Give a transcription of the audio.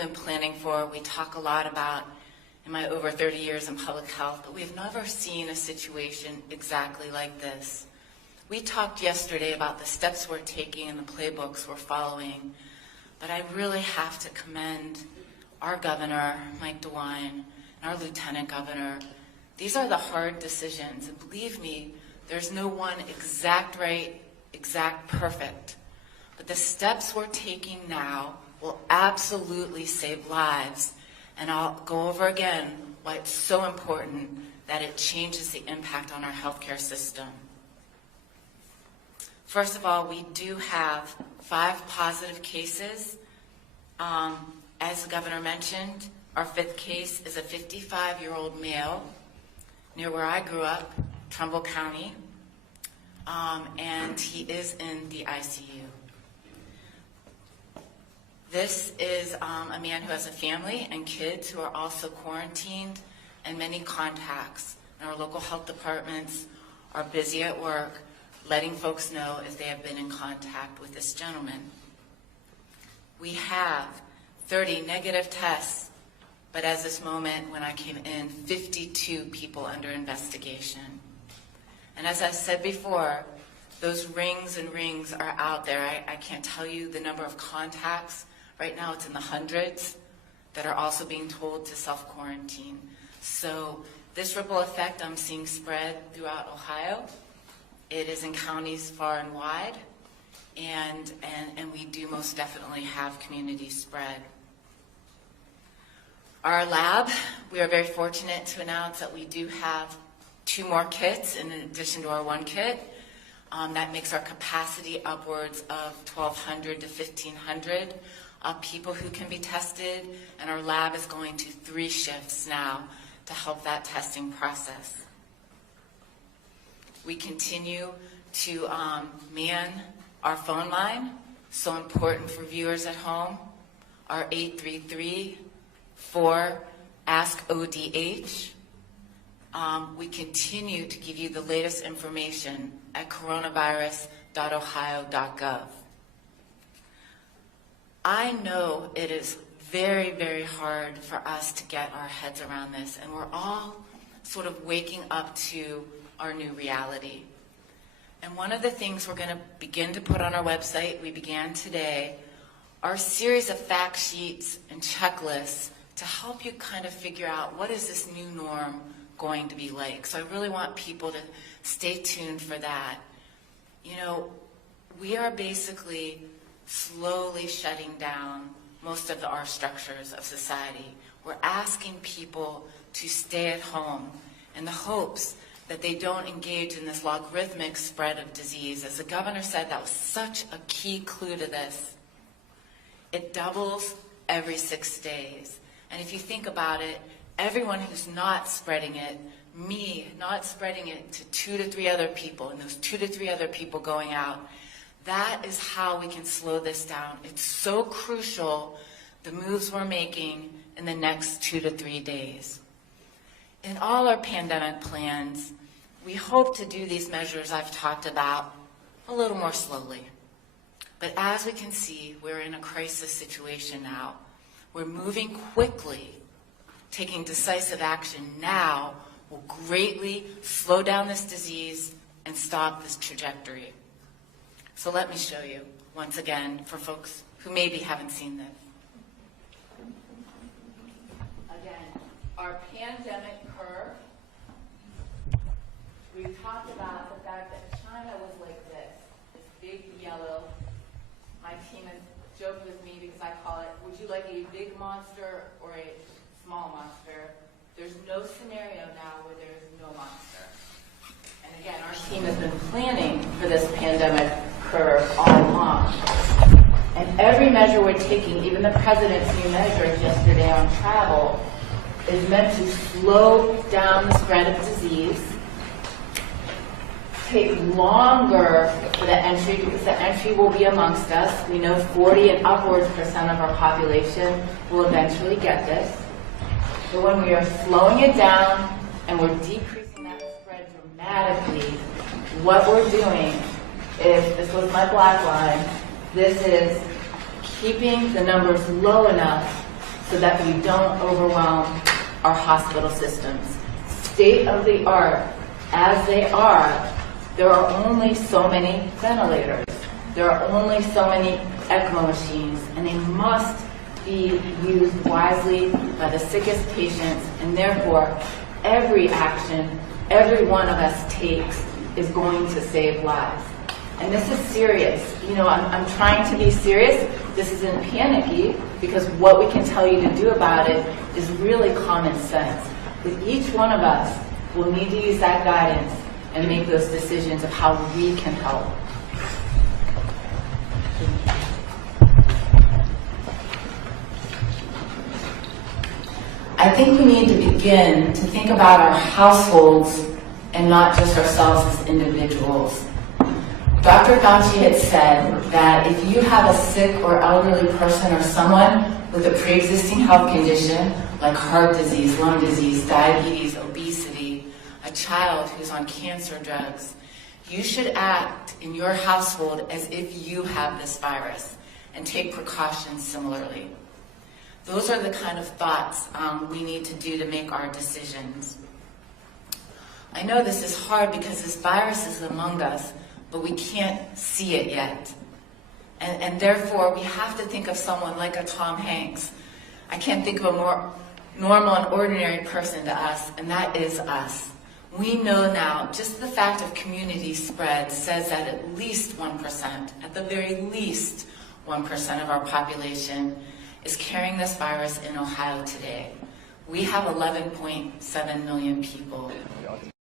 been planning for, we talk a lot about in my over 30 years in public health, but we've never seen a situation exactly like this. We talked yesterday about the steps we're taking and the playbooks we're following, but I really have to commend our governor, Mike DeWine, and our lieutenant governor. These are the hard decisions, and believe me, there's no one exact right, exact perfect. But the steps we're taking now will absolutely save lives. And I'll go over again why it's so important that it changes the impact on our healthcare system. First of all, we do have 5 positive cases. As the governor mentioned, our 5th case is a 55-year-old male near where I grew up, Trumbull County, and he is in the ICU. This is a man who has a family and kids who are also quarantined and many contacts. And our local health departments are busy at work letting folks know if they have been in contact with this gentleman. We have 30 negative tests, but as this moment when I came in, 52 people under investigation. And as I said before, those rings and rings are out there. I can't tell you the number of contacts. Right now it's in the hundreds that are also being told to self-quarantine. So this ripple effect I'm seeing spread throughout Ohio. It is in counties far and wide, and we do most definitely have community spread. Our lab, we are very fortunate to announce that we do have 2 more kits in addition to our 1 kit. That makes our capacity upwards of 1,200 to 1,500 people who can be tested, and our lab is going to 3 shifts now to help that testing process. We continue to man our phone line, so important for viewers at home, our 833-4-ASK-ODH. We continue to give you the latest information at coronavirus.ohio.gov. I know it is very, very hard for us to get our heads around this, and we're all sort of waking up to our new reality. And one of the things we're going to begin to put on our website, we began today, are a series of fact sheets and checklists to help you kind of figure out what is this new norm going to be like. So I really want people to stay tuned for that. You know, we are basically slowly shutting down most of our structures of society. We're asking people to stay at home in the hopes that they don't engage in this logarithmic spread of disease. As the governor said, that was such a key clue to this. It doubles every 6 days. And if you think about it, everyone who's not spreading it, me not spreading it to 2 to 3 other people, and those 2 to 3 other people going out, that is how we can slow this down. It's so crucial, the moves we're making in the next 2 to 3 days. In all our pandemic plans, we hope to do these measures I've talked about a little more slowly. But as we can see, we're in a crisis situation now. We're moving quickly. Taking decisive action now will greatly slow down this disease and stop this trajectory. So let me show you, once again, for folks who maybe haven't seen this. Again, our pandemic curve. We've talked about the fact that China was like this big yellow. My team has joked with me because I call it, would you like a big monster or a small monster? There's no scenario now where there's no monster. And again, our team has been planning for this pandemic curve all along. And every measure we're taking, even the president's new measures yesterday on travel, is meant to slow down the spread of disease, take longer for the entry, because the entry will be amongst us. We know 40 and upwards % of our population will eventually get this. But when we are slowing it down and we're decreasing that spread dramatically, what we're doing is, this was my black line, this is keeping the numbers low enough so that we don't overwhelm our hospital systems. State of the art, as they are, there are only so many ventilators. There are only so many ECMO machines, and they must be used wisely by the sickest patients, and therefore every action every one of us takes is going to save lives. And this is serious. You know, I'm trying to be serious. This isn't panicky, because what we can tell you to do about it is really common sense. But each one of us will need to use that guidance and make those decisions of how we can help. I think we need to begin to think about our households and not just ourselves as individuals. Dr. Fauci had said that if you have a sick or elderly person or someone with a pre-existing health condition like heart disease, lung disease, diabetes, obesity, a child who's on cancer drugs, you should act in your household as if you have this virus and take precautions similarly. Those are the kind of thoughts we need to do to make our decisions. I know this is hard because this virus is among us, but we can't see it yet. And therefore, we have to think of someone like a Tom Hanks. I can't think of a more normal and ordinary person to us, and that is us. We know now, just the fact of community spread says that at least 1%, at the very least 1% of our population is carrying this virus in Ohio today. We have 11.7 million people.